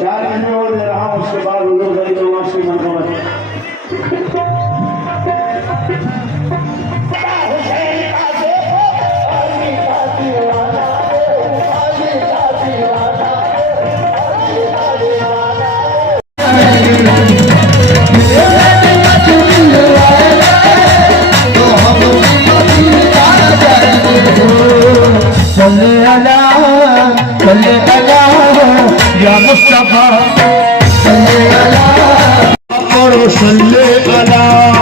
4 महीने और दे रहा हूँ, उसके बाद हुजूर गरीब नवाज़ की मरहमत। या मुस्तफा सल्ले अला